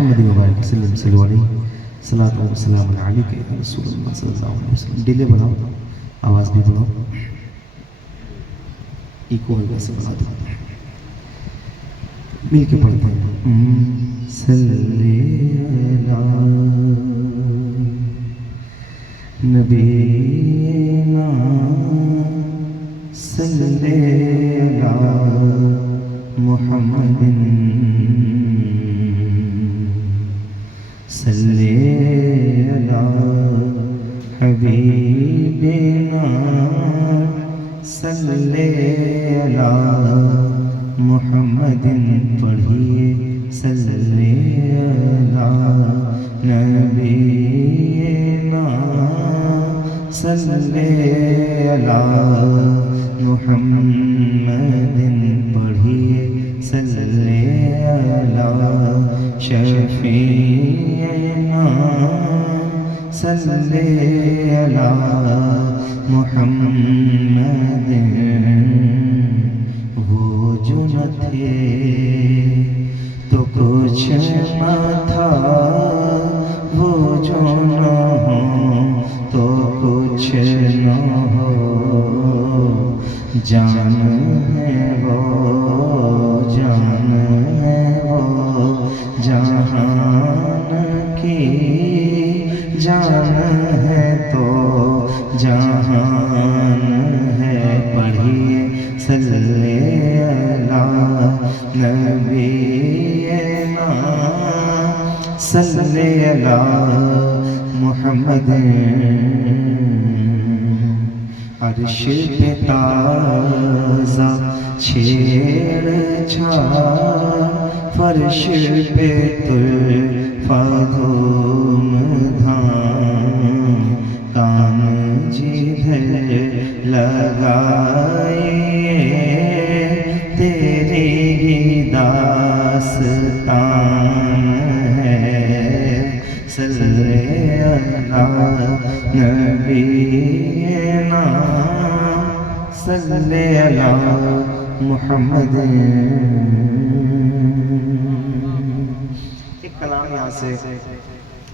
मुहम्मद व बारिक वसल्लम सल्लल्लाहु अलैहि सलातु व सलाम अलैका या रसूलुल्लाह सल्लल्लाहु अलैहि वसल्लम। डिले बढ़ाओ, आवाज़ भी बढ़ाओ, इको होगा से बढ़ा दो। मिल के पढ़ते हैं। सल्ले अला नबीना सल्ले अला मुहम्मदिन सल्ले अला हबीबिना सल्ले अला मुहम्मदिन। पढ़िए सल्ले अला नबीना सल्ले अला मुहम्मदिन। पढ़िए सल्ले अला शफीना सल्ले अला मुहम्मदिन। वो जो न थे तो कुछ न था, वो जो न हो तो कुछ न हो। जान है वो, जान है वो, जहान की जान है तो जहान है। पढ़िए सल्ले अला नबीना सल्ले अला मुहम्मदिन। अर्श पे ताज़ा छेड़छाड़, फर्श पे तुल्फा धूमधाम। कान जिधर लगाइए तेरी ही दास्तान है। सल्ले अला नबीना सल्ले अला मुहम्मदिन। एक कलाम यहाँ से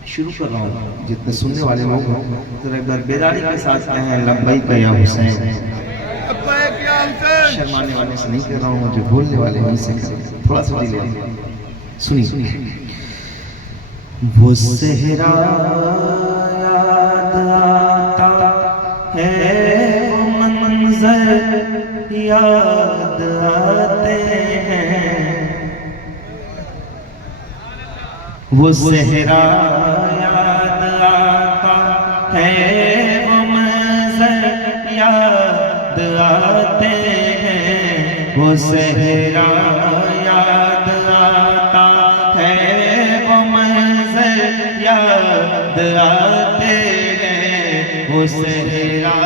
शुरू कर रहा हूँ, जितने सुनने वाले लोग हों जरा एक बार बेदारी के साथ कहें लब्बैक या हुसैन। शर्माने वाले से नहीं कर रहा हूँ, जो बोलने वाले हैं उनसे थोड़ा सा दिल सुनिए। वो सेहरा याद आता है, वो मंजर याद आते हैं। वो सेहरा याद आता है, वो मंजर याद आते हैं। वो सेहरा याद आता है, वो मंजर याद आते हैं। वो सेहरा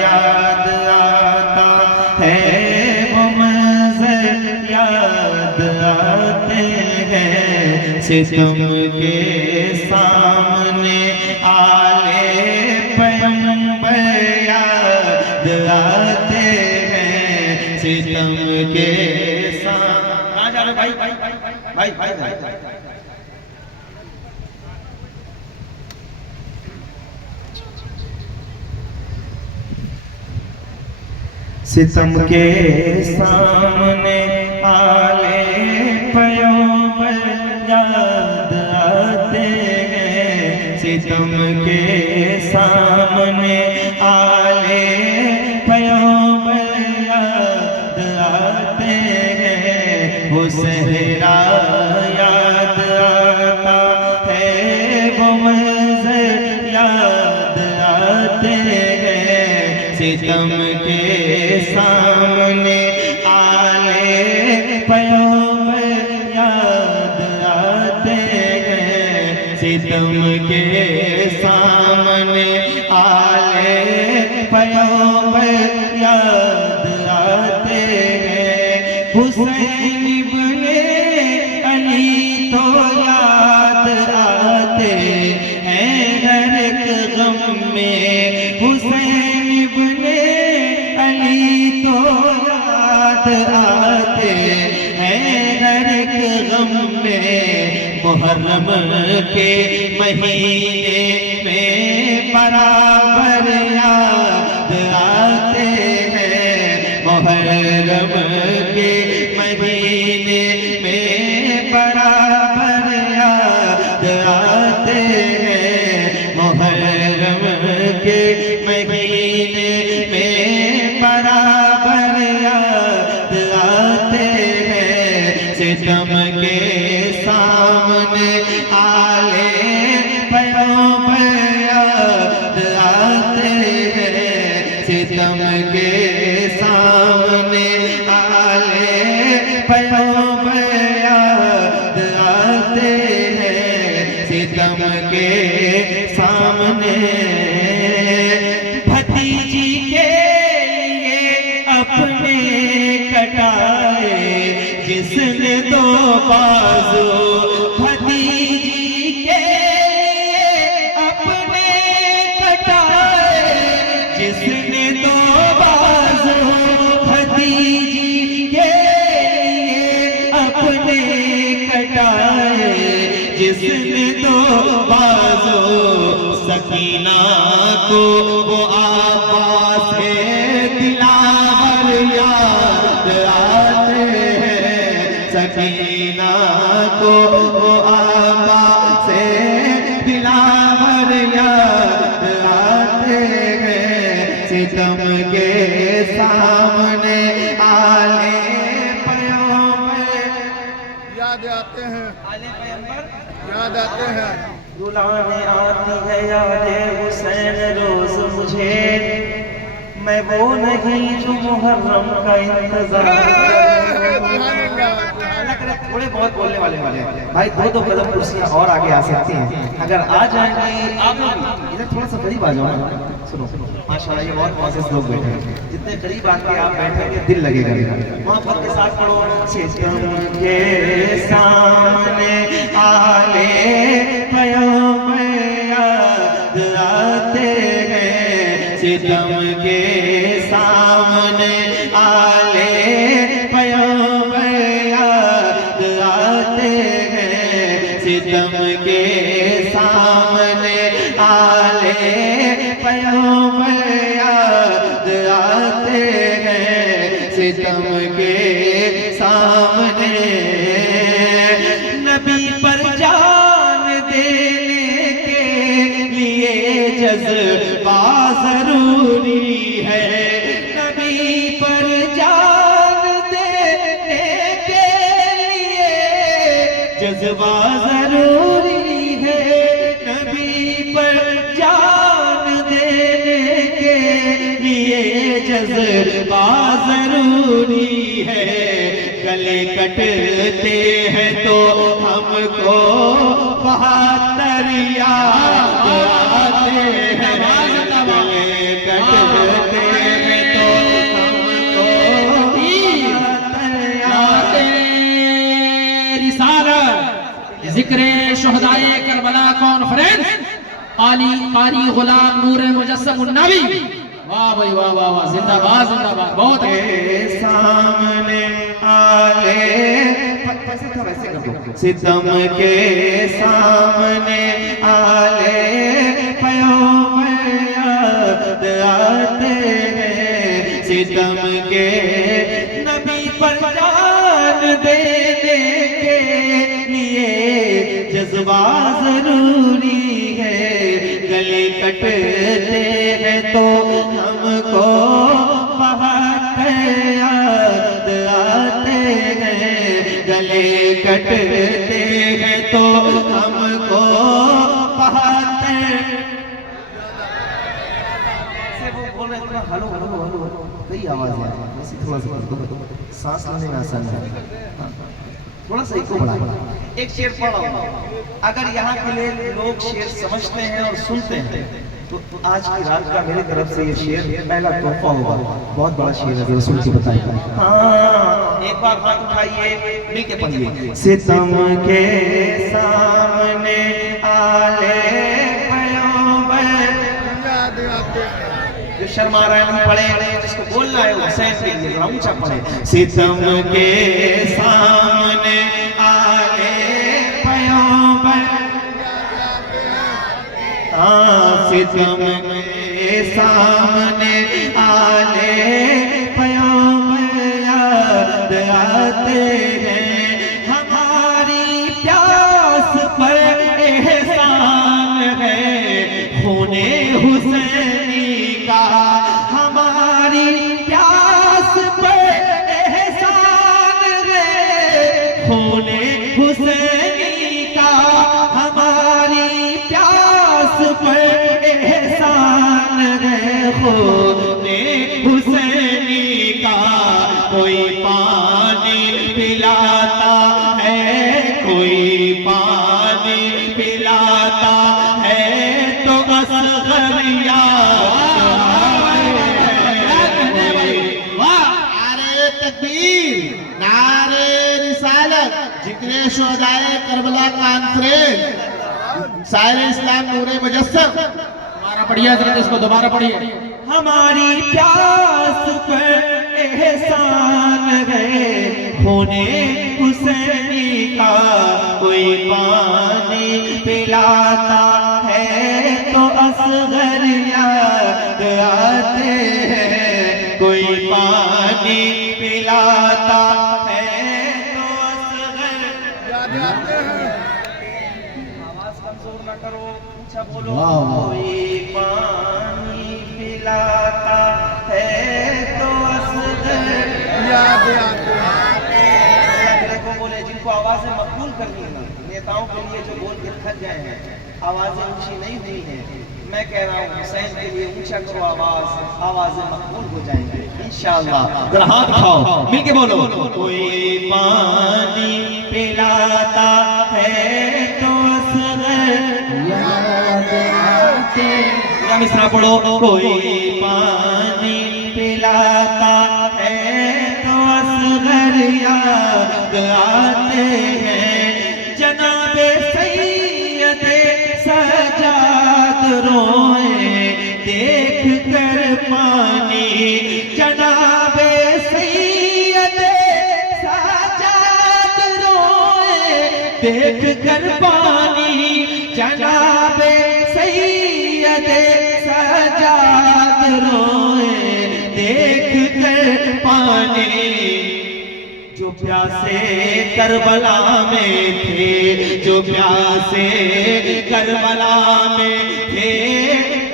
याद आता है, वो मंजर याद आते हैं। सितम के सामने आले पैगंबर याद आते हैं। सितम के सामने भाई भाई भाई भाई भाई सितम के सामने आले पैगंबर याद आते हैं। सितम के सामने आले पैगंबर याद आते हैं। वो सेहरा याद आता है, वो मंजर याद आते हैं। सितम के सामने आले पैगंबर याद आते हैं। सितम के सामने आले पैगंबर याद आते हैं। हुसैन इब्ने अली तो याद आते हैं हर एक गम में। हुसैन इब्ने अली तो याद आते हैं हर एक गम में। मुहर्रम के महीने में बराबर याद आते हैं। मुहर्रम के महीने में बराबर याद आते हैं। मुहर्रम के महीने में बराबर याद आते हैं। सितम के सामने आले पैगंबर याद आते हैं। सितम के सामने आले पैगंबर याद आते हैं। सितम के सामने भतीजी के लिए अपने कटाए जिसने दो बाजू। भतीजी के लिए अपने कटाए जिसने दो बाजू। भतीजी के लिए अपने कटाए जिसने दो बाजू। सकीना को वो आवाज़ है दिलावर याद आते हैं। सकीना को वो आवाज़ है दिलावर याद आते हैं। सितम के सामने आले पैगंबर याद आते हैं, आले पैगंबर याद आते हैं। रुलाने आती है याद हुसैन रोज मुझे। मैं वो नहीं जो मुहर्रम का इंतजार। थोड़े बहुत बोलने वाले भाई, दो कदम कुर्सियां और आगे आ सकती हैं अगर आ जाएंगे। आप इधर थोड़ा सा करीब आ जाओ ना। सुनो माशाल्लाह ये बहुत मौजूद लोग बैठे हैं। जितने करीब आके आप बैठेंगे दिल लगेगा। वहाँ पर के साथ पढ़ो। सितम के सामने आले पैगंबर याद आते हैं। सितम के सामने आले पैगंबर याद आते हैं। सितम के सामने आले पैगंबर याद आते हैं। सितम के सामने नबी पर जान देने के लिए जज्बा जरूरी है। नबी पर जान देने के लिए जज्बा जरूरी है। नबी पर जान देने के लिए जज्बा जरूरी है। गले कटते हैं तो हमको 72 याद आते हैं। गले कटते हैं तो हमको 72 याद। रिसालत जिक्र शुहदाए करबला कॉन्फ्रेंस कारी गुलाम नूर मुजस्सम उन्नावी। वाह भाई वाह वाह वाह, जिंदाबाद जिंदाबाद। बहुत सामने आले वैसे कर दो। सितम के सामने आले पैगंबर याद आते हैं। सितम के नबी पर जान देने के लिए जज्बा जरूरी है। गले कटते हैं तो हमको 72 याद आते हैं। गले कटते हैं तो हमको 72 से वो बोल रहे थे हेलो हेलो हेलो कई आवाज है। वैसे थोड़ा सा सांस लेने में आसान है। थोड़ा सा इको बढ़ा। एक शेर पढ़ा। अगर यहाँ के लिए लोग शेर समझते हैं और सुनते हैं तो आज की रात का मेरी तरफ से ये शेर पहला तोहफा होगा। बहुत बड़ा शेर है, सुन के बताइए। हाँ एक बार हाथ उठाइए, मिल के पढ़िए। सितम के सामने आले पैगंबर। जो शर्मा रहा है नहीं पढ़े, जिसको बोलना है हुसैन के लिए ऊंचा पढ़े। सितम के सामने आले पैगंबर सितम के सामने आले पैगंबर याद आते हैं, हमारी प्यास पर एहसान है खूने हुसैनी का, हमारी प्यास पर एहसान है खूने हुसैनी का, हमारी प्यास पर एहसान है खूने हुसैनी का। कोई पानी पिलाता है, कोई पानी पिलाता है तो असगर नारे तकबीर, नारे रिसालत, जिक्र शोहदाए करबला कॉन्फ्रेंस, शायर इस्लाम नूरे मुजस्सम। दोबारा पढ़िए हजरत, इसको दोबारा पढ़िए। हमारी प्यास पर एहसान है खूने हुसैनी का, कोई पानी पिलाता है तो असगर याद आते हैं, कोई पानी पिलाता है तो असगर याद आते हैं। आवाज कमजोर ना करो, ऊंचा बोलो। कोई पानी पिलाता है तो असगर याद आते हैं। अगले को बोले जिनको आवाजें मकबूल करनी है, नेताओं के लिए जो बोल के थक गए हैं, आवाजें ऊंची नहीं हुई हैं, मैं कह रहा हूँ हुसैन के लिए ऊंचा करो आवाज, आवाजें मकबूल हो जाएंगी इंशाअल्लाह। जरा हाथ उठाओ, मिलके बोलो। कोई पानी पिलाता है तो असगर याद आते, पूरा मिसरा पढ़ो। कोई पानी पिलाता है तो असगर याद आते हैं, जनाबे सैयदे सजाद रोए देख कर पानी, जनाबे सैयदे सजाद रोए देख कर पानी, जनाबे सैयदे सजाद रोए देख कर पानी। जो प्यासे करबला में थे, जो प्यासे करबला में थे,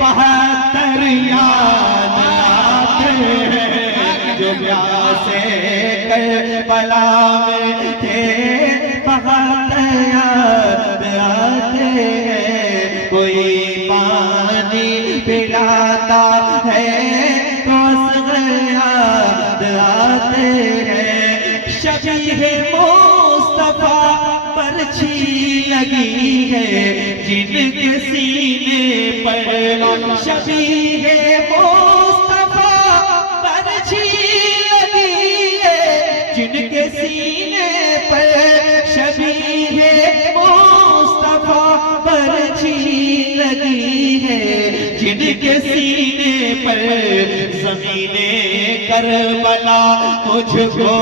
72 याद आते हैं, जो प्यासे करबला में थे, 72 याद आते हैं, कोई पानी पिलाता है तो असगर याद आते हैं, शबीह मुस्तफा बरछी लगी है जिनके सीने पर, शबीह मुस्तफा बरछी लगी है जिनके सीने पर, शबीह मुस्तफा बरछी लगी है जिनके सीने पर, ज़मीने करबला मुझको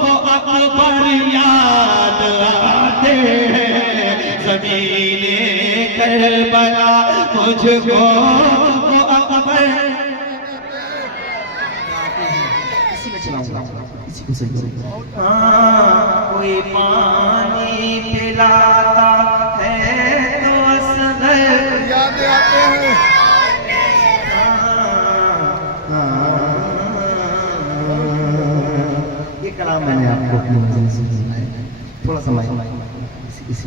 वो अकबर याद आते हैं, ज़मीने करबला मुझको वो अकबर। इसी में चलाऊंगा, इसी को सही करो। हाँ, कोई पानी पिलाता है तो असगर याद आते हैं। ये कलाम मैंने आपको अपनी मंजिल से सुनाया, थोड़ा सा माइक इसी